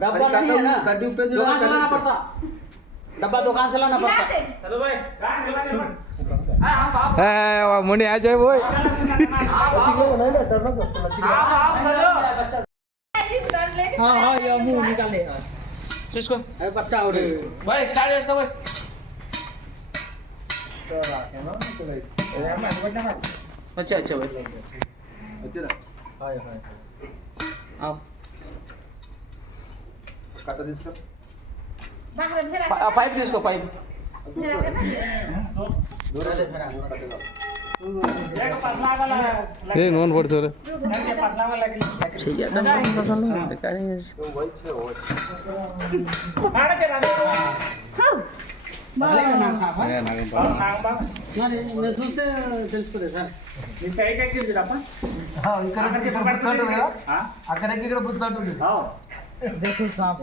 डब्बा नहीं है ना, गड्डी पे जो दुकान से लाना पड़ता, डब्बा दुकान से लाना पड़ता। चलो भाई मुंडी आ जाए वो नहीं ना डरना को हाँ हाँ ये मुंह निकाल ले इसको अरे बच्चा हो रही भाई स्टार्ट इसको भाई अच्छा अच्छा भाई अच्छा हाय हाय आओ काटा दिसका पाइप తీసుకో पाइप ఏ నోన్ పడుతారు చూస్తే తెలుస్తుంది సార్ అక్కడికి ఇక్కడ బుచ్చాటుంది देखो सांप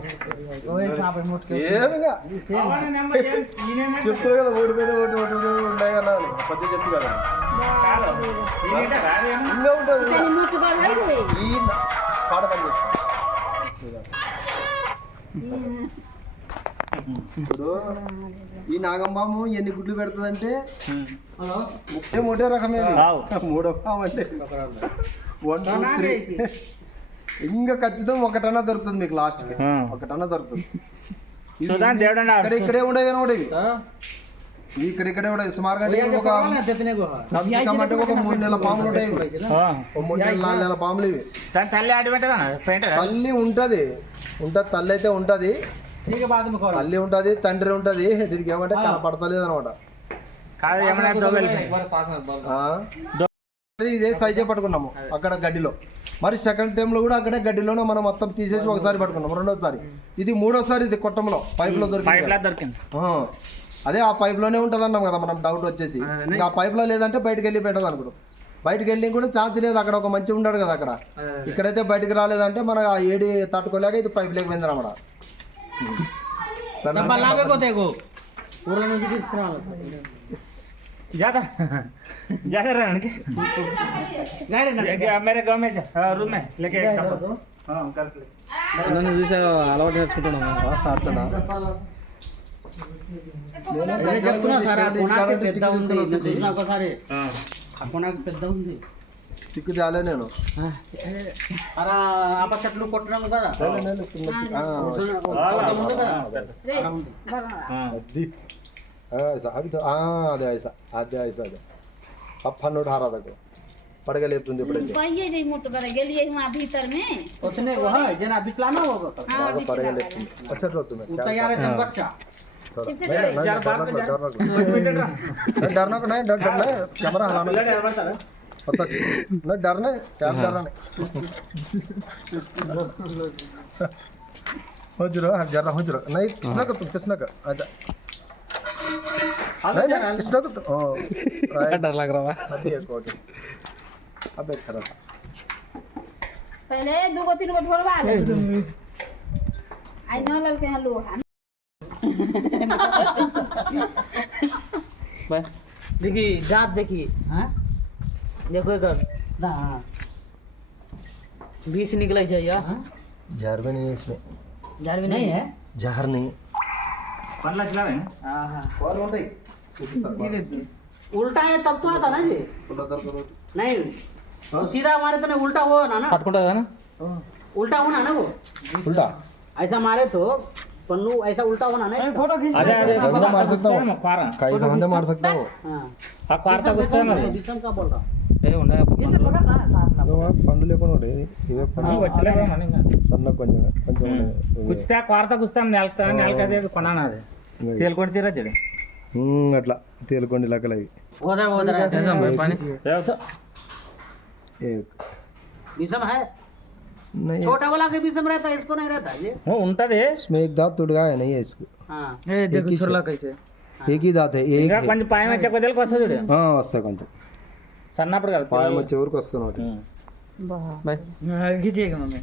ओए सांप है मुझसे ఏమిగా చెప్తారు కదా ఓడి మీద ఓడి ఓడి ఉన్నాయి కదా పద్ధతి చెప్తు కదా ఇంకా ఉంటుంది ఈ పాట పని చేస్తా ఇప్పుడు ఈ నాగంబాము ఎన్ని గుడ్లు పెడుతుందంటే మూడే రకమే మూడో పాము అంటే 1 2 3 ఇంకా ఖచ్చితంగా ఒకటన్నా దొరుకుతుంది మీకు లాస్ట్ కి ఒకటన్నా దొరుకుతుంది ఇక్కడే ఉండేవి ఉండేవి ఇక్కడే ఉండేవి సుమారుగా ఒక అంటే ఒక 3 నెలల పాములు ఉండేవి 3 నెలల 4 నెలల పాములు ఇవి తల్లి ఉంటది తల్లి అయితే ఉంటది తల్లి ఉంటది తండ్రి ఉంటది దీనికి ఏమంటే కనపడతలేదు అనమాట ఇదే సైజే పట్టుకున్నాము అక్కడ గడ్డిలో మరి సెకండ్ టైంలో కూడా అక్కడే గడ్డిలోనే మనం మొత్తం తీసేసి ఒకసారి పట్టుకున్నాం రెండోసారి ఇది మూడోసారి ఇది కొట్టంలో పైప్లో దొరికింది అదే ఆ పైప్లోనే ఉంటుంది అన్నాం కదా మనం డౌట్ వచ్చేసి ఇంకా ఆ పైప్లో లేదంటే బయటకు వెళ్ళి పెట్టదు అనుకుంటాం బయటకు వెళ్ళి కూడా ఛాన్స్ లేదు అక్కడ ఒక మంచి ఉన్నాడు కదా అక్కడ ఇక్కడైతే బయటకు రాలేదంటే మన ఆ ఏడి తట్టుకోలేక ఇది పైప్ లేకపోయింది అన్నమాట ज्यादा ज्यादा रहने के मेरे गांव में रूम में लेके हाँ कर ले నన్ను చూసా అలవాటు నేర్చుకుంటున్నాను చెప్తున్నా సార్ పెద్ద ఉంది చూసిన ఒకసారి కొనకు పెద్ద ఉంది చిక్కు చాలే నేను అలా ఆప చెట్లు కొట్టడం కదా ऐसा अभी तो అదే ऐसा అదే ऐसा అదే పన్ను ढारा तक పడగలేపుతుంది ఇప్పుడైతే पहिले जे मोट कर गेलिए वहां भीतर में उसने वो है जना बिचलाना होगा तो हां పడగలేపుతుంది अच्छा तो तुम्हें तैयार है जन बच्चा डरना को नहीं डरना कैमरा हलाना पता नहीं डरना क्या डरना हो जरो जरा हो जरो नहीं किसना का अच्छा नहीं किसना को डर लग रहा है अभी एक और अब एक तरह पहले दो को तीन को ढोलवा ले आई न ललके हलो बस देखिए जात देखिए हाँ देखो इधर ना 20 निकला चाहिए हाँ जहर भी नहीं है इसमें जार भी नहीं है जहर नहीं पल्ला चला रहे हैं हाँ हाँ और उल्टा उल्टा है तब तो आता ना जी दर करो नहीं तो सीधा हमारे तो नहीं उल्टा हो ना ना పట్టుకుంటుందా उल्टा होना ना वो उल्टा ऐसा मारे तो पन्नू ऐसा उल्टा होना ना फोटो खींच समझा मार सकता हो कई समझा मार सकता हो हाँ हाँ क्वार्ता गुस्सा में विषम का बोल रहा ఏ ఉండే పండు లేకుండా ఇవే వచ్చలే సన్న కొంచెం కొంచెం కుచ్చితే క్వార్తా గుస్తా నెలకదే కొనాను అది తేలుకొని తీరా చెడు అట్లా తేలుకోండి లెక్కలు అవి उधर उधर పని विषम है नहीं छोटा वाला के विषम रहता है इसको नहीं रहता ये ఉంటది इसमें एक दांत टूट गया है नहीं है इसको हाँ ఏ देखो छोला कैसे एक ही दांत है एक ఇంకా है। కొంచెం పాయం వచ్చే కొద్దికి వస్తుంది చూడు వస్తాయి కొంచెం సన్నప్పుడు కదా పాయం వచ్చే వరకు వస్తాను ఒకటి బాయ్ खींचेगा मम्मी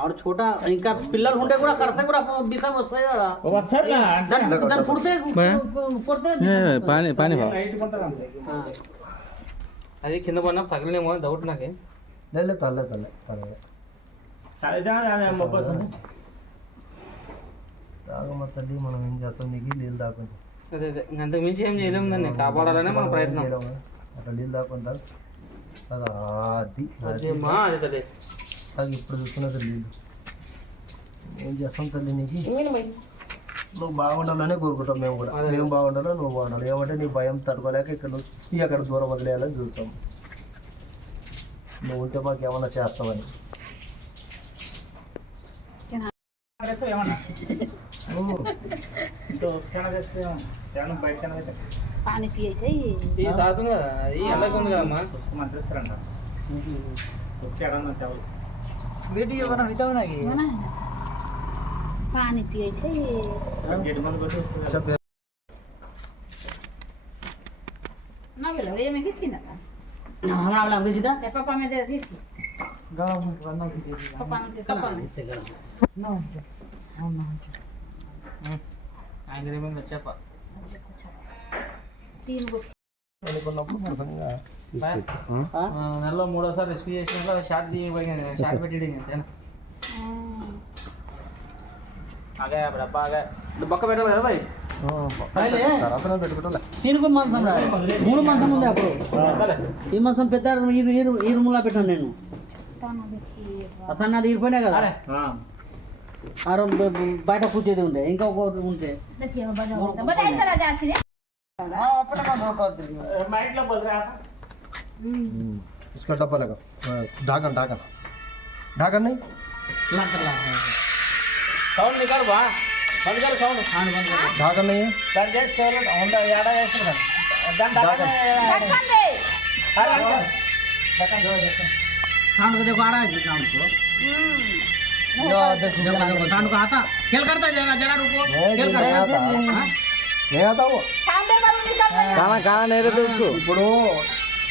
और छोटा इनका पिल्लल हुंडे కూడా కడసే కూడా విషం వస్తాయి కదా వస్తారు దాని పుడితే పుడితే పాని పాని అది కింద పడినా తగలనేమో డౌట్ నాకు లేదు తల్లే తల్లే తల్లే తాగమ్మ తల్లి, మనం ఏం చేస్తాం, నీకు నీళ్ళు తాకుంటాం. అదే అదే అంతకు మించి ఏం చేయలేము దాన్ని కాపాడాలనే మన ప్రయత్నం. అట్లా నీళ్ళు తాకుంటా అది అదేమ్మా, అదే తల్లి. తాగి ఇప్పుడు చూసుకున్నది నీళ్ళు. ఏం చేస్తాం తల్లి, నీకు నువ్వు బాగుండాలనే కోరుకుంటాం మేము కూడా. మేము బాగుండాలో నువ్వు బాగుండాలి. ఏమంటే నీ భయం తట్టుకోలేక ఇక్కడ నువ్వు అక్కడ దూరం వదిలేయాలని చూస్తాం. నువ్వు ఉంటే మాకు ఏమన్నా చేస్తామని. ఏమన్నా బయట पानी पिए ఈ తాగుతుంది కదా, ఈ ఎండకు ఉంది కదమ్మా. మంత్రి ఇస్తారంట उसके एडन में चावल वीडियो बना बिताओ ना कि पानी पिए गेट बंद कर दो सब ना गेलो रे में किछि ना हमरा वाला हम जीता से पापा में दे किछि गांव में बना की चीज पापा में कपा में ना ना आंध्र में चपा तीन गो అనుకున్నప్పుడు మన సంగ నెలలో మూడోసారి రిస్క్ చేసిన షార్ట్ దిగిపోయింది, షార్ట్ పెట్టి ఆగా డబ్బా ఆగా బొక్క పెట్టాలి కదా భాయ్. తర్వాత పెట్టుకుంటా. తీనుకో మంచం రా, 3 మంచం ఉంది అప్పుడు. ఈ మంచం పెద్ద ఈ రూమ్లో పెట్టాను నేను. ताना देखिए అసలు అది ఇరిపోయినా కదా, हां ఆ రూమ్ బయట కూర్చేది ఉండే, ఇంకా ఒక ఉంటే देखिए बजाओ बजाई तरह जाती है माइक लो बोल रहा था इसका डब्बा लगा ढाकन ढाकन ढाकन नहीं साउंड निकाल बा बंद कर साउंड ढाकन नहीं है. दान जैसे सोलो होंडा याडा ऐसे ना दान ढाकन. ढक्कन दे ढक्कन दो ढक्कन साउंड को देखो, आ रहा है साउंड को, देखो देखो साउंड को आता, खेल करता जरा जरा रुको, खेल नहीं आता. करता नहीं आता वो. सामने बाबू निकल खाना खाना नहीं रहता उसको. ఇప్పుడు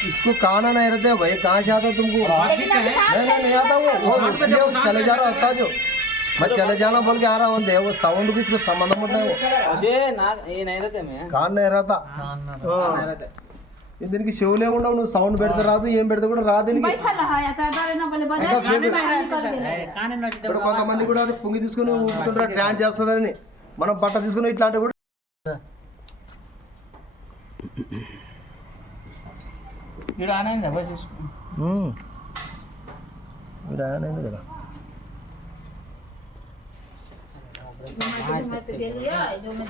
इसको खाना नहीं रहते भाई, कहाँ से आता तुमको? लेकिन अभी नहीं आता वो इसलिए वो चले जा रहा होता जो मैं चले जाना बोल के आ रहा हूँ. वो साउंड की इसको संबंध मत है. वो असे ना ये नहीं रहते मैं కాన్ नहीं रहता. नहीं रहते. దీనికి చెవు లేకుండా నువ్వు సౌండ్ పెడితే రాదు, ఏం పెడితే కూడా రాదు దీనికి. बैठल है या तारे ना बोले बजा ఇంకా गाने ఫేక్. में निकल दे కానీ నచ్చితే ఇప్పుడు కొంతమంది కూడా అది పొంగి తీసుకుని ఊపుతుంటారు, డ్యాన్స్ చేస్తుందని. మనం బట్ట తీసుకుని ఇట్లాంటివి కూడా వీడు ఆనైందా బస్ చూసుకో. కదా. मैं तो गेलिया जो मैं